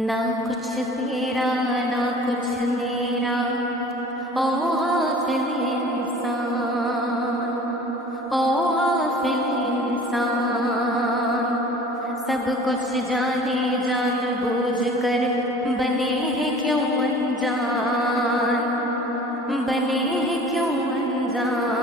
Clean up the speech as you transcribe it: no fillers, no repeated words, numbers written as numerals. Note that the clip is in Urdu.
نہ کچھ تیرا نہ کچھ میرا، او غافل انسان، او غافل انسان، سب کچھ جانے جان بوجھ کر بنے ہیں کیوں انجان، بنے ہیں کیوں انجان۔